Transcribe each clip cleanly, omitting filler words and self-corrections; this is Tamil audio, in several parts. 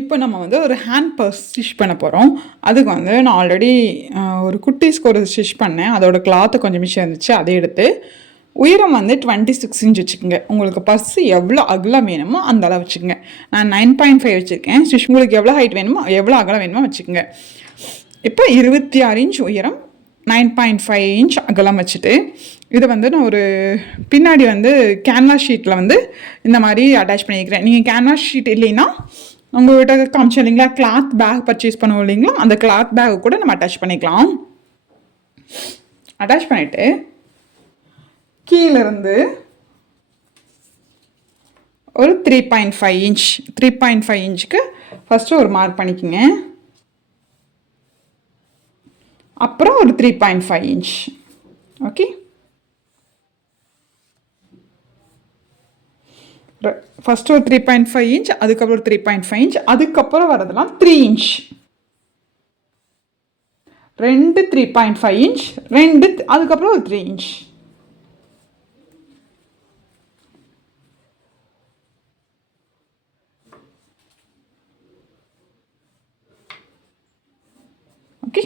இப்போ நம்ம வந்து ஒரு ஹேண்ட் பர்ஸ் ஸ்டிச் பண்ண போகிறோம். அதுக்கு வந்து நான் ஆல்ரெடி ஒரு குட்டீஸ்க்கு ஒரு ஸ்டிச் பண்ணேன். அதோட கிளாத்து கொஞ்சம் மிச்சம் இருந்துச்சு. அதை எடுத்து உயரம் வந்து 26 இன்ச் வச்சுக்கோங்க. உங்களுக்கு பர்ஸ் எவ்வளோ அகலம் வேணுமோ அந்த அளவு வச்சுக்கோங்க. நான் 9.5 வச்சுருக்கேன். ஸ்டிச் உங்களுக்கு எவ்வளோ ஹைட் வேணுமோ எவ்வளோ அகலம் வேணுமோ வச்சுக்கோங்க. இப்போ 26 இன்ச் உயரம் 9.5 இன்ச் அகலம் வச்சுட்டு இதை வந்து நான் ஒரு பின்னாடி வந்து கேன்வாஸ் ஷீட்டில் வந்து இந்த மாதிரி அட்டாச் பண்ணிக்கிறேன். நீங்கள் கேன்வாஸ் ஷீட் இல்லைன்னா உங்கள்கிட்ட காமிச்சோம் இல்லைங்களா, கிளாத் பேக் பர்ச்சேஸ் பண்ணுவோம் இல்லைங்களா, அந்த கிளாத் பேக்கு கூட நம்ம அட்டாச் பண்ணிக்கலாம். அட்டாச் பண்ணிவிட்டு கீழேருந்து ஒரு 3.5 இன்ச் 3.5 இன்ச்சுக்கு ஃபஸ்ட்டு ஒரு மார்க் பண்ணிக்கோங்க. அப்புறம் ஒரு 3.5 இன்ச். ஓகே, ஃபஸ்ட்டு ஒரு 3.5 இன்ச், அதுக்கப்புறம் ஒரு 3.5 இன்ச், அதுக்கப்புறம் வரதெல்லாம் 3 இன்ச். 2 3.5 இன்ச், 2 அதுக்கப்புறம் ஒரு 3 இன்ச். ஓகே,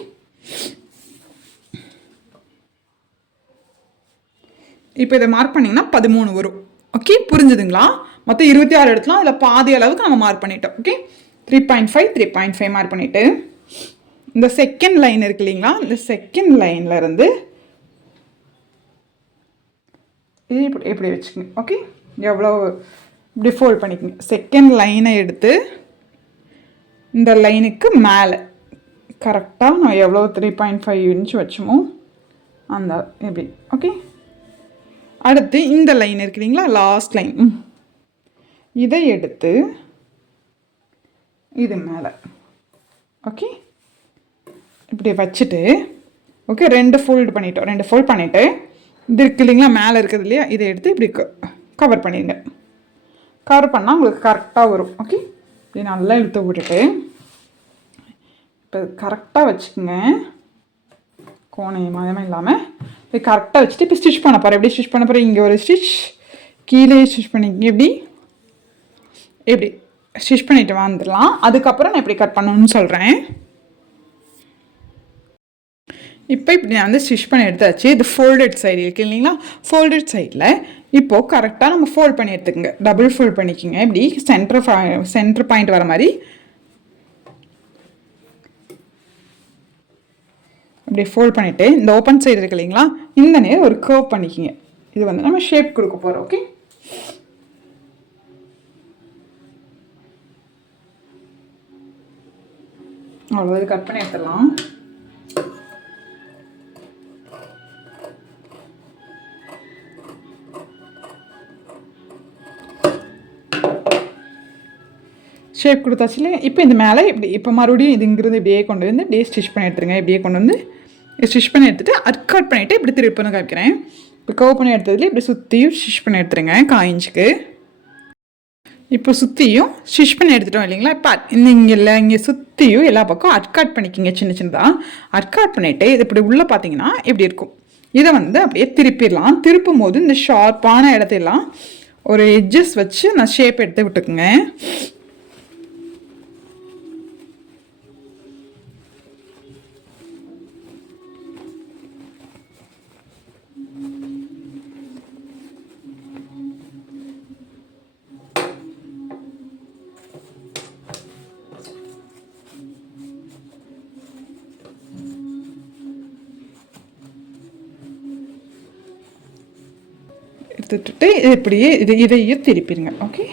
இப்போ இதை மார்க் பண்ணிங்கன்னா 13 வரும். ஓகே, புரிஞ்சுதுங்களா? மொத்தம் 26 எடுத்துலாம். அதில் பாதி அளவுக்கு நம்ம மார்க் பண்ணிட்டோம். ஓகே, 3.5 3.5 மார்க் பண்ணிவிட்டு இந்த செகண்ட் லைன் இருக்கு இல்லைங்களா, இந்த செகண்ட் லைனில் இருந்து இப்படி எப்படி வச்சுக்கோங்க. ஓகே, எவ்வளோ இப்படி ஃபோல்ட் பண்ணிக்கோங்க. செகண்ட் லைனை எடுத்து இந்த லைனுக்கு மேலே கரெக்டாக நான் எவ்வளோ 3.5 இன்ச் வச்சோமோ அந்த எப்படி. ஓகே, அடுத்து இந்த லைன் இருக்கு இல்லைங்களா, லாஸ்ட் லைன், இதை எடுத்து இது மேலே ஓகே இப்படி வச்சுட்டு ஓகே 2 ஃபோல்டு பண்ணிட்டோம். 2 ஃபோல்ட் பண்ணிவிட்டு இது இருக்கு இல்லைங்களா, மேலே இருக்குது இல்லையா, இதை எடுத்து இப்படி கவர் பண்ணிடுங்க. கவர் பண்ணால் உங்களுக்கு கரெக்டாக வரும். ஓகே, இப்படி நல்லா இழுத்து விட்டுட்டு இப்போ கரெக்டாக வச்சுக்கோங்க. கோணம் மதமாக இல்லாமல் இப்போ கரெக்டாக வச்சுட்டு இப்போ ஸ்டிச் பண்ண போகிறேன். எப்படி ஸ்டிச் பண்ண போகிறேன், இங்கே ஒரு ஸ்டிச், கீழே ஸ்டிச் பண்ணிக்கங்க. எப்படி ஸ்டிச் பண்ணிவிட்டு வந்துடலாம். அதுக்கப்புறம் நான் எப்படி கட் பண்ணணும்னு சொல்கிறேன். இப்போ இப்படி நான் வந்து ஸ்டிச் பண்ணி எடுத்தாச்சு. இது ஃபோல்டட் சைடு இருக்குது இல்லைங்களா, ஃபோல்டட் சைடில் இப்போது கரெக்டாக நம்ம ஃபோல்ட் பண்ணி எடுத்துக்கோங்க. டபுள் ஃபோல்ட் பண்ணிக்கோங்க. இப்படி சென்டர் பாயிண்ட் வர மாதிரி இப்படி ஃபோல்ட் பண்ணிவிட்டு இந்த ஓப்பன் சைடு இருக்கு இல்லைங்களா, இந்த நேரம் ஒரு கர்வ் பண்ணிக்கிங்க. இது வந்து நம்ம ஷேப் கொடுக்க போகிறோம். ஓகே, அவ்வளோ இது கட் பண்ணி எடுத்துடலாம். ஷேப் கொடுத்தாச்சு இல்லையா. இப்போ இந்த மேலே இப்படி இப்போ மறுபடியும் இதுங்கிறது இப்படியே கொண்டு வந்து இப்படியே ஸ்டிச் பண்ணி எடுத்துருங்க. இப்படியே கொண்டு வந்து ஸ்டிச் பண்ணி எடுத்துகிட்டு கட் பண்ணிவிட்டு இப்படி திருப்பி காமிக்கிறேன். இப்போ கர்வ் பண்ணி எடுத்ததுல இப்படி சுற்றியும் ஸ்டிச் பண்ணி எடுத்துருங்க 1/4 இன்ச்சுக்கு. இப்போ சுற்றியும் ஸ்டிச் பண்ணி எடுத்துட்டோம் இல்லைங்களா. இப்போ இங்கே இல்லை, இங்கே சுற்றியும் எல்லா பக்கம் கட் பண்ணிக்கிங்க சின்ன சின்னதாக. கட் பண்ணிவிட்டு இது இப்படி உள்ளே பார்த்தீங்கன்னா இப்படி இருக்கும். இதை வந்து அப்படியே திருப்பிடலாம். திருப்பும் போது இந்த ஷார்ப்பான இடத்தையெல்லாம் ஒரு எட்ஜஸ் வச்சு நான் ஷேப் எடுத்து விட்டுக்குங்க. எடுத்துட்டு இப்படியே இதையே திருப்பிடுங்க. ஓகே,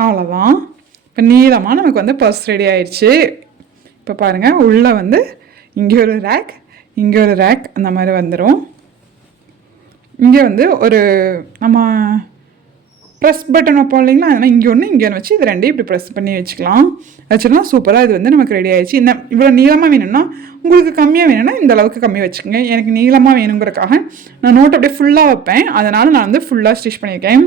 அவ்வளோதான். இப்போ நீளமாக நமக்கு வந்து பர்ஸ் ரெடி ஆயிடுச்சு. இப்போ பாருங்கள், உள்ளே வந்து இங்கே ஒரு ரேக், இங்கே ஒரு ரேக், அந்த மாதிரி வந்துடும். இங்கே வந்து ஒரு நம்ம ப்ரெஸ் பட்டன் வைப்போம் இல்லைங்களா, அதனால் இங்கே ஒன்று வச்சு இது ரெண்டையும் இப்படி ப்ரெஸ் பண்ணி வச்சுக்கலாம். சூப்பராக இது வந்து நமக்கு ரெடி ஆயிடுச்சு. இந்த இவ்வளோ நீளமாக வேணும்னா, உங்களுக்கு கம்மியாக வேணும்னா இந்த அளவுக்கு கம்மி வச்சுக்கோங்க. எனக்கு நீளமாக வேணுங்கிறக்காக நான் நோட் அப்படியே ஃபுல்லாக வைப்பேன். அதனால் நான் வந்து ஃபுல்லாக ஸ்டிச் பண்ணியிருக்கேன்.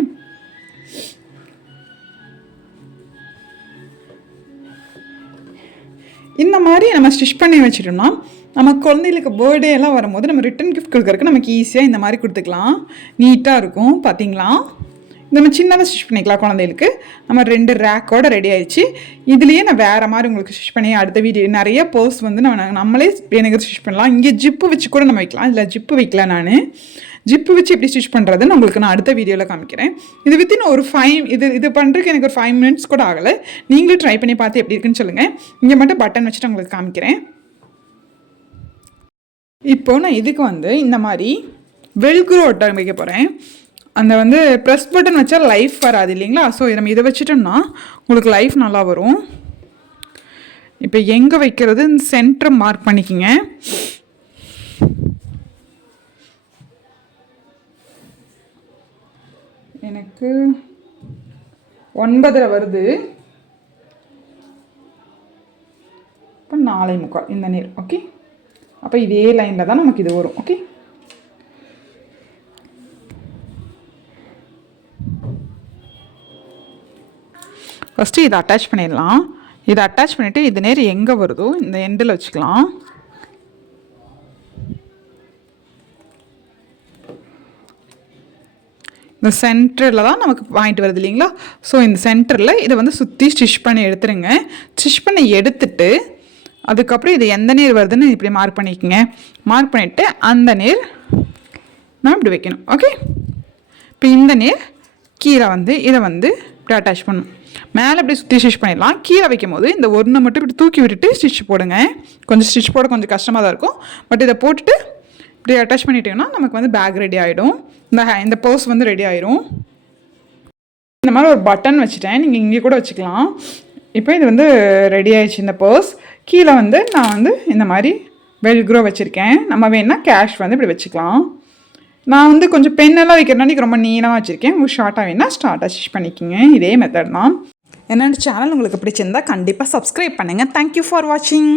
மாதிரி நம்ம ஸ்டிச் பண்ணி வச்சுட்டோம்னா நம்ம குழந்தைகளுக்கு பர்த்டே எல்லாம் வரும்போது நம்ம ரிட்டன் கிஃப்ட் கொடுக்குறதுக்கு நமக்கு ஈஸியாக இந்த மாதிரி கொடுத்துக்கலாம். நீட்டாக இருக்கும். பார்த்தீங்களா, நம்ம சின்னதாக ஸ்டிச் பண்ணிக்கலாம் குழந்தைகளுக்கு. நம்ம 2 ரேக்கோட ரெடி ஆயிடுச்சு. இதுலேயே நான் வேறு மாதிரி உங்களுக்கு ஸ்டிச் பண்ணி அடுத்த வீடியோ நிறைய பர்ஸ் வந்து நம்மளே எனக்கு ஸ்டிச் பண்ணலாம். இங்கே ஜிப்பு வச்சு கூட நம்ம வைக்கலாம். இல்லை ஜிப்பு வைக்கல, நான் ஜிப்பு வச்சு எப்படி ஸ்டிச் பண்ணுறதுன்னு உங்களுக்கு நான் அடுத்த வீடியோவில் காமிக்கிறேன். இது வித்தின் ஒரு இது பண்ணுறதுக்கு எனக்கு ஒரு 5 minutes கூட ஆகலை. நீங்களும் ட்ரை பண்ணி பார்த்து எப்படி இருக்குன்னு சொல்லுங்கள். இங்கே மட்டும் பட்டன் வச்சுட்டு உங்களுக்கு காமிக்கிறேன். இப்போது நான் இதுக்கு வந்து இந்த மாதிரி வெல்க்ரோ ஒட்ட வைக்க போகிறேன். அந்த வந்து ப்ரெஸ் பட்டன் வச்சா லைஃப் வராது இல்லைங்களா? ஸோ நம்ம இதை வச்சுட்டோம்னா உங்களுக்கு லைஃப் நல்லா வரும். இப்போ எங்கே வைக்கிறது, இந்த சென்டர் மார்க் பண்ணிக்கிங்க. எனக்கு 9 வருது. இப்போ 4:45 இந்த நேர். ஓகே, அப்போ இதே லைனில் தான் நமக்கு இது வரும். ஓகே, ஃபஸ்ட்டு இதை அட்டாச் பண்ணிடலாம். இதை அட்டாச் பண்ணிவிட்டு இது நேர் எங்கே வருதோ இந்த எண்டில் வச்சுக்கலாம். இந்த சென்டரில் தான் நமக்கு வாங்கிட்டு வருது இல்லைங்களா? ஸோ இந்த சென்டரில் இதை வந்து சுற்றி ஸ்டிச் பண்ணி எடுத்துருங்க. ஸ்டிச் பண்ணி எடுத்துட்டு அதுக்கப்புறம் இது எந்த நேர் வருதுன்னு இப்படி மார்க் பண்ணிக்கோங்க. மார்க் பண்ணிவிட்டு அந்த நேர் நான் இப்படி வைக்கணும். ஓகே, இப்போ இந்த நேர் கீழே வந்து இதை வந்து இப்படி அட்டாச் பண்ணணும். மேலே இப்படி சுற்றி ஸ்டிச் பண்ணிடலாம். கீழே வைக்கும் போது இந்த ஒன்றை மட்டும் இப்படி தூக்கி விட்டுட்டு ஸ்டிச் போடுங்க. கொஞ்சம் ஸ்டிச் போட கொஞ்சம் கஷ்டமாக தான் இருக்கும். பட் இதை போட்டுட்டு இப்படி அட்டாச் பண்ணிட்டீங்கன்னா நமக்கு வந்து பேக் ரெடி ஆகிடும். இந்த பர்ஸ் வந்து ரெடி ஆயிரும். இந்த மாதிரி ஒரு பட்டன் வச்சுட்டேன், நீங்கள் இங்கே கூட வச்சுக்கலாம். இப்போ இது வந்து ரெடி ஆயிடுச்சு இந்த பர்ஸ். கீழே வந்து நான் வந்து இந்த மாதிரி வெல்க்ரோ வச்சுருக்கேன். நம்ம வேணுன்னா கேஷ் வந்து இப்படி வச்சுக்கலாம். நான் வந்து கொஞ்சம் பெண்ணெல்லாம் வைக்கிறனால ரொம்ப நீளமாக வச்சுருக்கேன். உங்களுக்கு ஷார்ட்டாக வேணுன்னா ஸ்டார்ட்டாக ஸ்டிச் பண்ணிக்கிங்க. இதே மெத்தட் தான். என்னோட சேனல் உங்களுக்கு பிடிச்சிருந்தா கண்டிப்பாக சப்ஸ்கிரைப் பண்ணுங்கள். தேங்க்யூ ஃபார் வாட்சிங்.